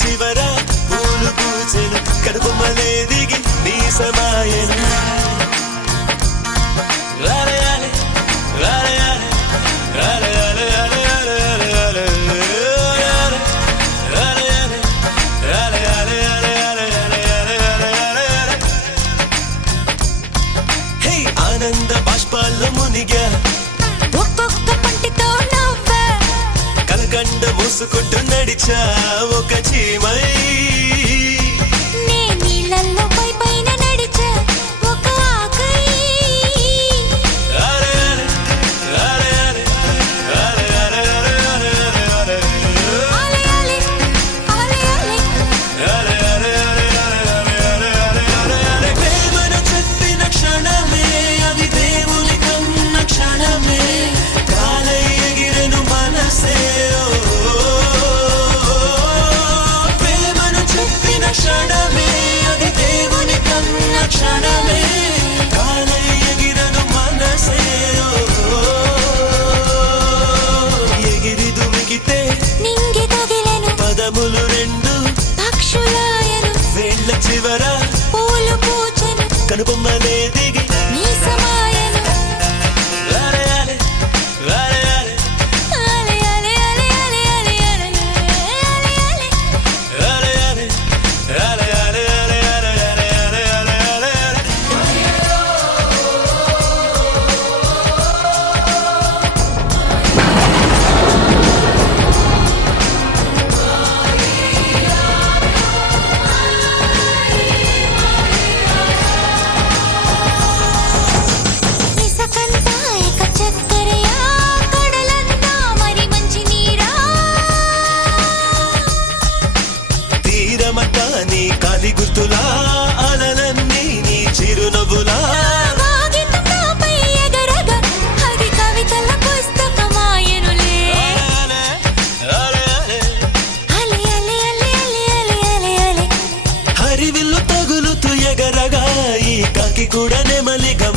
చివర పూలు పూచెను కనుబొమ్మలే దిగి నీ సమాయను ఆనంద బాష్పాల్లో మునిగా ఒక్కొక్క పంటితో నవ్వా కలకండ మూసుకుంటూ నడిచా ఒక చీమై నే నీళ్ళల్లో పైన నడిచా ఒక ఆకై ప్రేమను చెప్పిన క్షణమే అది దేవుని కన్న క్షణమే కాలై ఎగిరెను మనసే ప్రేమను చెప్పిన క్షణమే అది దేవుని కన్న క్షణమే కాలై ఎగిరెను మనసే ఎగిరి దుమికితే నింగి తగిలెను పదములు రెండు పక్షులాయను వేళ్ళ చివర పూలు పూచెను కనుబొమ్మలే దిగి నీ సమాయను అరే అరే అరే అరే అలే అలే అలే అలే అలే అలే అలే అరే అరే అరే అరే అరే అరే అరే అరే అరే ఇసకంతా ఏక చక్కెరయా కడలంతా మరి మంచి నీరా తీరమట నీ కాలి గుర్తులా అలలన్నీ నీ చిరునవ్వులా కాగితం నాపై ఎగరగా అది కవితల పుస్తకమాయనులే అరే అరే అరే అలే అలే అలే అలే అలే అలే అలే హరివిల్లు తగులుతూ ఎగరగా ఈ కాకి కూడా నెమలిగా